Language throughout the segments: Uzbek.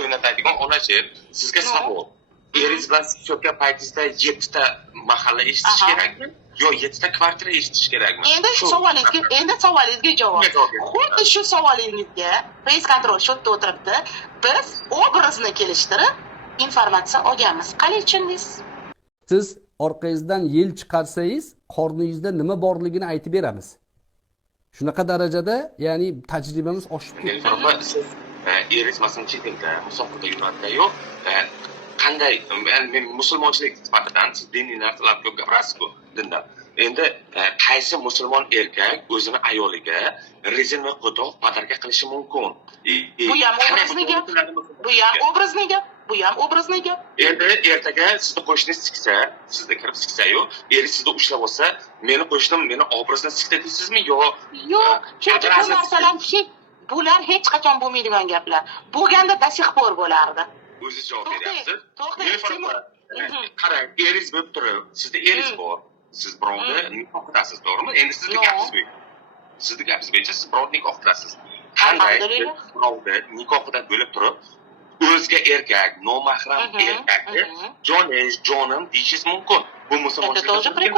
o'ynatadigan onachi, sizga savol. Eringiz bilan siz ko'rgan paytingizda 7 ta mahalla eshitish kerakmi? Yo 7 ta kvartira eshitish kerakmi? Endi savolingizga javob. Xuddi shu savolingizga face control shu yerda o'tiribdi. Biz obrazni kelishtirib informatsiya olganmiz. Qanday tushundingiz? Siz orqangizdan yel chiqarsangiz, qorningizda nima borligini aytib beramiz. Shunaqa darajada, ya'ni tajribamiz oshib ketdi. Siz eringiz masalan chet elda musofirda yuradi-yu, qanday men musulmonchilik sifatida siz diniy narsalar ko'p gapirasiz-ku dinda. Endi qaysi musulmon erkak o'zini ayoliga rezin va qo'toq podarka qilishi mumkin? Bu ham obrazni gap. Endi ertaga sizni qo'shningiz siksa, sizda kirib siksa-yu, eri sizni ushlab olsa, meni qo'shnim meni obrazni sikdi deysizmi yo? Yo'q, chunki bu narsalar bular hech qachon bo'lmaydigan gaplar. Bo'lganda dasihbor bo'lardi. O'zingiz javob beryapsiz. Qarang, eringiz bo'lib turib, sizda eringiz bor. Siz birovni nikoh qilasiz, to'g'rimi? Endi sizni gapingiz bo'yicha siz birovni nikoh qilasiz. Qanday birovni nikohida bo'lib turib, o'zga erkak, nomahram erkakni jonim deyishingiz mumkin. Bu musulmonchilik.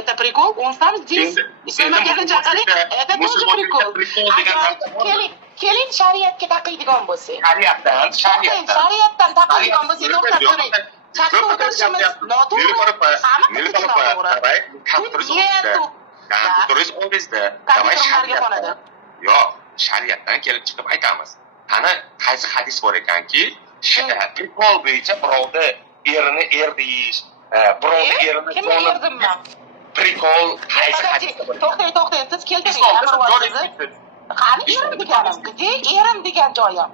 Это прикол, он сам здесь. Это тоже прикол. Keling shariatga taqiydigan bo'lsak. Shariatdan taqiydigan bo'lsak, to'xtab turing. Chatda o'tirishimiz noto'g'ri. Yo'q, shariatdan kelib chiqib aytamiz. Qani qaysi hadis bor ekanki, prikol bo'yicha birovni erini deyish, birovni erini prikol qaysi hadis bor? To'xtang, siz keltiring. Qani erim deganim? Где erim degan joyim?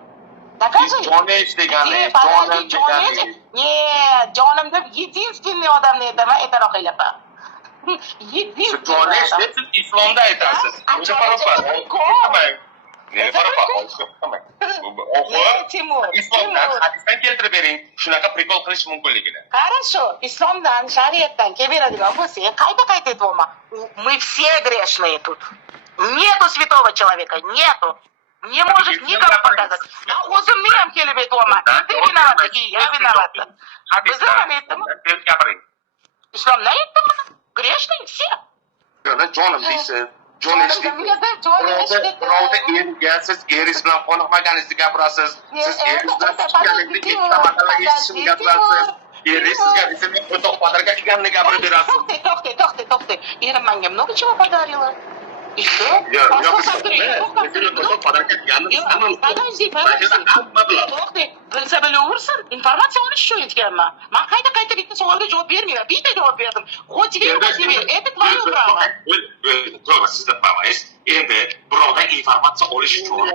Jonesh degani, jonim deb единственный odamni aytaman, aytaroq aylaman. Jonesh deb siz islomda aytasiz. O'sha islomdan hadisdan keltirib bering, shunaqa prikol qilish mumkinligini. Хорошо, islomdan, shariatdan kelib beradigan bo'lsak, qayta aytyapman. Мы все грешные тут. Нету святого человека, нету. Не может никому показать. Я o'zimni ham kelib aytyapman. Я виноват. Bizlar ham aytdimi? Islomdan aytdimi? Грешные все. Jonim deysiz. Jonesh birovda erga siz eringiz bilan qoniqmaganingizni gapirasiz. Siz eringiz bilan chiqqaningizda ikkita mahalla eshitishni gapirasiz. Eringiz sizga rezin qo'toq podarka qilganini gapirib berasiz. To'xtang. Erim menga много чего подарила. И что? Bilsa bilaversin, informatsiya olish uchun aytganman. Men qayta bitta savolga javob bermayman. Bitta javob berdim. Xo'jaga ber. Это твое право. To'g'ri, sizda pravangiz. Endi birovdan informatsiya olish uchun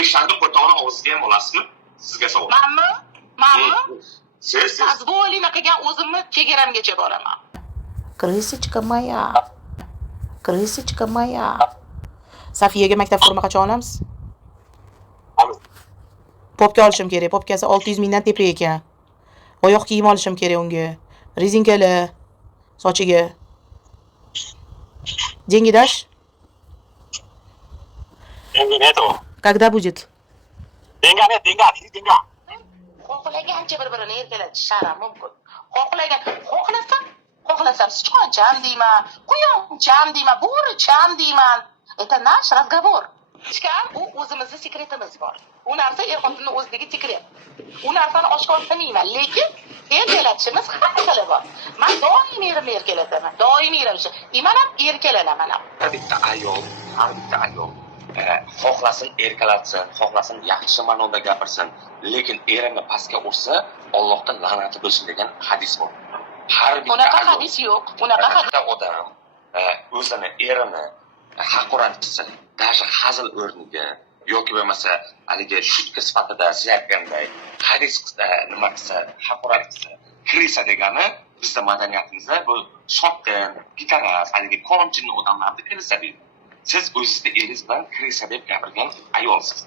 eshakni qo'tog'ini og'ziga ham olasizmi? Sizga savol. Manmi? Siz Позволено qilgan o'zimni chegaramgacha boraman. Крысочка моя. Safiyaga maktab forma qachon olamiz? Popka olishim kerak. Popkasi 600 mingdan teplik ekan. Oyoq kiyim olishim kerak unga. Rezinkali sochiga. Деньги дашь? Деньги нету. Когда будет? Деньги. Xohlagancha bir-birini erkalatishar mumkin. Xohlasam sichqoncham deyman, quyoncham deyman, bo'richam deyman. Это наш разговор. Bu o'zimizni sekretimiz bor. U narsa er-xotinning o'zidagi sekret. U narsani oshkor qilmayman, lekin erkalatishimiz har xili bor. Men doim erimni erkalataman. Doimiy ravishda. Men ham erkalanaman. Har bitta ayol xohlasin erkalatsin, xohlasin yaxshi ma'noda gapirsin, lekin erini pastga ursa, Allohdan la'nati bo'lsin degan hadis bor. Har bitta hadis yo'q. Unaqa odam o'zini erini haqorat qilsa, даже hazil o'rniga yoki bo'lmasa haligi shutka sifatida siz aytganday hadis nima qilsa, haqorat qilsa, krisa degani bizda madaniyatimizda bu sotqin, pitaras, haligi konjin odamlarni krisa deydi. Siz o'zingizda eringiz bilan krisa deb gapirgan ayolsiz.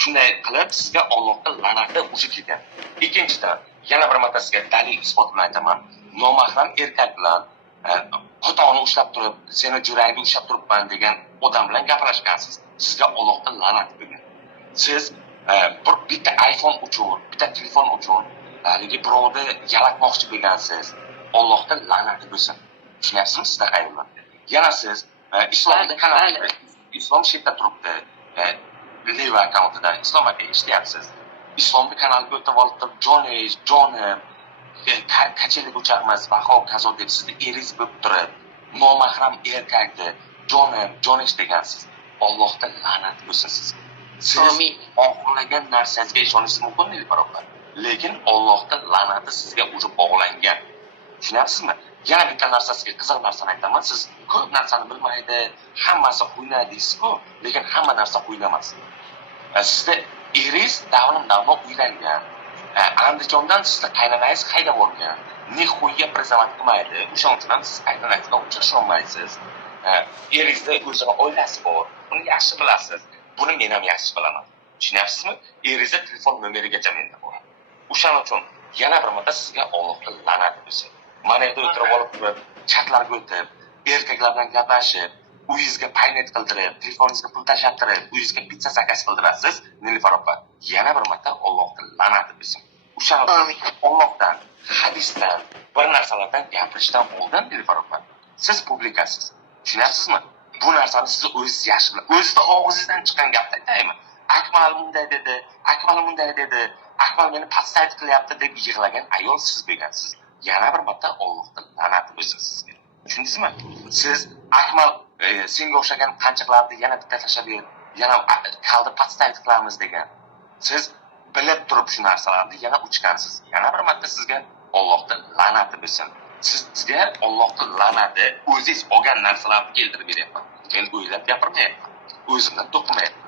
Shunday qilib sizga Allohdan la'nati o'sib kelgan. Ikkinchidan, yana bir marta sizga dalil isbot bilan aytaman. Nomahram erkak bilan qo'tog'ini ushlab turib, seni juragingni ushlab turibman degan odam bilan gaplashgansiz. Sizga Allohdan la'nat bo'lgan. Siz bitta iPhone uchun, bitta telefon uchun haligi birovni yalatmoqchi bo'lgansiz. Allohdan la'nati bo'lsin. Tushunyapsizmi sizda qayerman? Yana siz islomda kanal, islom shetda turibdi. Live akkauntida islom aka ishlayapsiz. Islomni kanalga o'tib olib turib, jonim, qanchalik o'chamiz, baho kazo deb sizni eringiz bo'lib turib, nomahram erkakni jonish degansiz. Allohdan la'nat bo'lsin sizga. Siz xohlagan narsangizga ishonishingiz mumkin birodar. Lekin Allohdan la'nati sizga ujib bog'langan. Tushunyapsizmi? Yana bitta narsasiga qiziq narsani aytaman. Siz ko'p narsani bilmaydi, hammasi xuyna deysiz-ku, lekin hamma narsa xuyna emas. Sizda eringiz davrim uylangan. Andijondan sizni qaynonangiz haydab olgan. Nixuya prezident qilmaydi. O'shaning uchun ham siz qaynonangizga uchrasha olmaysiz. Eringizda o'zini oilasi bor. Buni yaxshi bilasiz. Buni men ham yaxshi bilaman. Tushunyapsizmi? Eringizda telefon nomerigacha menda bor. O'shaning uchun yana bir marta sizga Allohdan la'nat bo'lsin. Mana yerda o'tirib olib turib, chatlarga o'tib, erkaklar bilan gaplashib, uyingizga paynet qildirib, telefoningizga pul tashlab, uyingizga pitsa zakaz qildirasiz. Nilufar opa, yana bir marta Allohdan la'nat bo'lsin. O'shaning uchun Allohdan, hadisdan, bir narsalardan gapirishdan oldin Nilufar opa, siz publikasiz. Tushunyapsizmi? Bu narsani siz o'zingiz yaxshi bilasiz. O'zida og'zingizdan chiqqan gapni aytaymi? Akmal bunday dedi, Akmal bunday dedi, Akmal meni pastayt qilyapti deb yig'lagan ayol siz bo'lgansiz. Yana bir marta Allohdan la'nat bo'lsin sizga. Tushundingizmi? Siz Akmal senga o'xshagan qanchaqlarni yana bitta tashlab ber, yana kalda pastayt qilamiz degan. Siz bilib turib shu narsalarni yana uchgansiz. Yana bir marta sizga Allohdan la'nati bo'lsin. Sizga Allohdan la'nati o'zingiz olgan narsalarni keltirib beryapman. Men o'ylab gapirmayapman. O'zimdan to'qimayapman.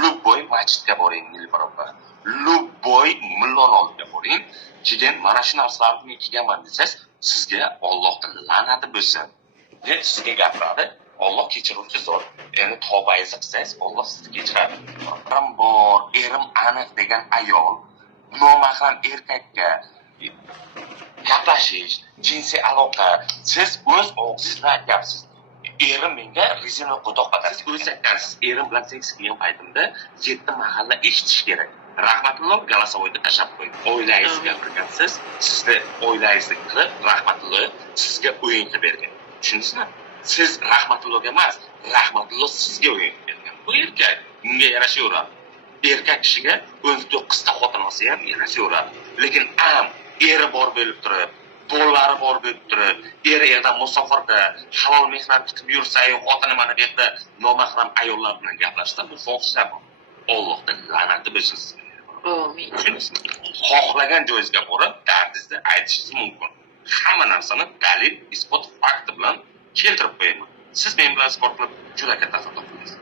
Lubboy masjidga boring, Nilufar opa. Lubboy millon oldiga boring. Keyin mana shu narsalarni men kelganman desangiz, sizga Allohdan la'nati bo'lsin. deb sizga gapiradi. Alloh kechiruvchi zot. Endi tavbangizni qilsangiz, Alloh sizni kechiradi. Erim bor, erim aniq degan ayol nomahram erkakka gaplashish, jinsiy aloqa, siz o'z og'zingiz bilan aytyapsiz. Erim menga rezina qo'toq patasiz. Siz aytgansiz, erim bilan seks qilgan paytimda 7 mahalla eshitish kerak. Rahmatulloh Galasovoyda tashab qo'ydi. Oilangizni gapirgansiz, sizni oilangizni qilib, Rahmatulloh sizga o'yin qilib bergan. Tushundingizmi? Siz Rahmatullohga emas, Rahmatulloh sizga o'yin qilib bergan. Bu erkak unga yarashaveradi. Erkak kishiga 19 ta xotin olsa ham yarashaveradi. Lekin eri bor bo'lib turib, bolalari bor bo'lib turib, eri yerdan musofirda halol mehnat qilib yursa-yu, xotini mana bu yerda nomahram ayollar bilan gaplashsa, bu fohisha bu. Allohdan la'nati bo'lsin sizga. Amin. Xohlagan joyingizga borib, dardingizni aytishingiz mumkin. Hamma narsani dalil, isbot, fakt bilan keltirib qo'yaman. Siz men bilan sport qilib juda katta xato qildingiz.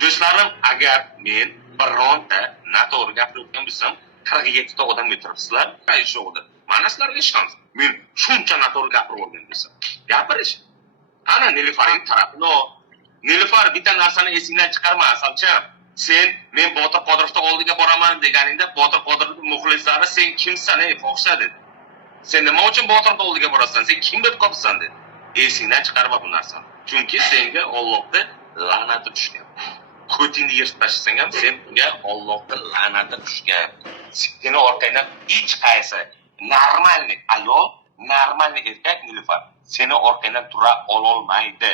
Do'stlarim, agar men bironta noto'g'ri gapirayotgan bo'lsam, 47 ta odam o'tiribsizlar, qayshog'ida. Mana sizlarga ishonasiz. Men shuncha noto'g'ri gapirib olgan bo'lsam, gapirish. Ana Nilufarning tarafini ol. Nilufar bitta narsani esingdan chiqarma, asalcham. Sen men Botir Qodirovni oldiga boraman deganingda Botir Qodirovning muxlislari sen kimsan ey fohisha dedi. Sen nima uchun Botirning oldiga borasan? Sen kim deb qopsan dedi. Esingdan chiqarma bu narsani. Chunki senga Allohning la'nati tushgan. Ko'tingni yirtib tashlasang ham senga Allohning la'nati tushgan. Seni orqangdan hech qaysi normalniy ayol, normalniy erkak Nilufar seni orqangdan tura ololmaydi.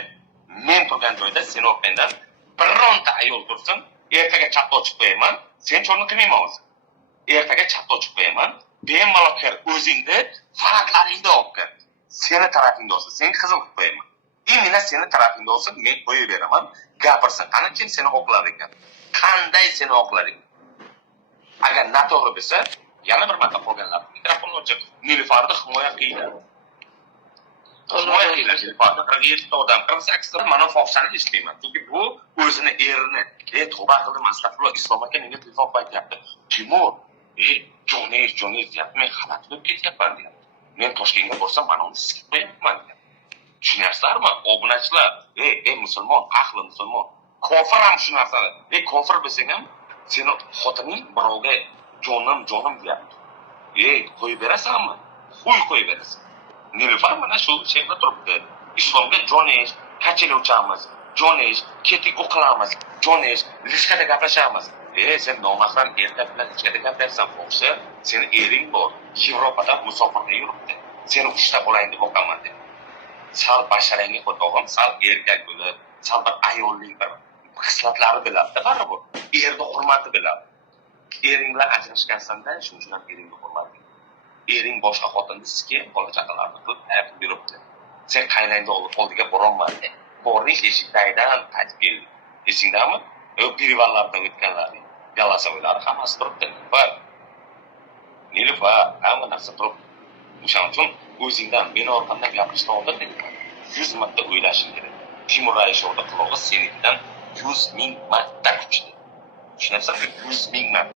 Men turgan joyda seni orqangdan bironta ayol tursin, ertaga chatni ochib qo'yaman, sen cho'rni qilmayman o'zi. Ertaga chatni ochib qo'yaman, bemalol kir, o'zingni faktlaringni olib kir. Seni tarafingda olsin, sen qizil qilib qo'yaman. Meni seni tarafingda olsin, men qo'yib beraman, gapirsin. Qani kim seni oqlar ekan? Qanday seni oqlar ekan? Agar noto'g'ri bo'lsa, yana bir marta qolganlar mikrofonni ochib, Nilufarni himoya qilinglar. Himoya qilinglar. Nilufarni 47 ta odam, 48 ta mana fohishani eshitmayman. Chunki bu o'zini erini, tavba qildim, astag'firulloh, Islom aka menga telefon qilyapti. Timur, jo'nay deyapti, men xalat bo'lib ketyapman deyapti. Men Toshkentga borsam, mana uni sizga qo'yaman deyapti. Tushunyapsizlarmi? Obunachilar, musulmon, aqli musulmon. Kofir ham shu narsani. Kofir bo'lsang ham seni xotining birovga jonim deyapti. Qo'yib berasanmi? Qo'yib berasan. Nilufar mana shu yerda turibdi. Islomga jonish, kachela uchamiz, jonish, ketik o'qilamiz, jonish, liskada gaplashamiz. sen nomahram erkak bilan ichkada gapiryapsan fohisha, seni ering bor, Yevropada musofirda yuribdi. Seni ushlab olayim deb boqaman deb. Sal basharangga qo'tog'im, sal erkak bo'lib, sal bir ayollik bir xislatlari biladi, baribir. Erni hurmati biladi. Ering bilan ajrashgansan-da, shuning uchun ham eringni hurmat qil. Ering boshqa xotinni sizga bola chaqalarni qilib aytib yuribdi. Sen qaynangni oldiga borolmading. Bording eshikdagidan qaytib kelding. Esingdami? Perivallardan o'tganlaring, galasovoylari hammasi turibdi. Va Nilufar, hamma narsa turibdi. O'shaning uchun o'zingdan meni orqamdan gapirishdan oldin 100 marta o'ylashing kerak. Timur Raishovda qulog'i senikidan 100 ming marta kuchli. Tushunasizmi? 100 ming marta.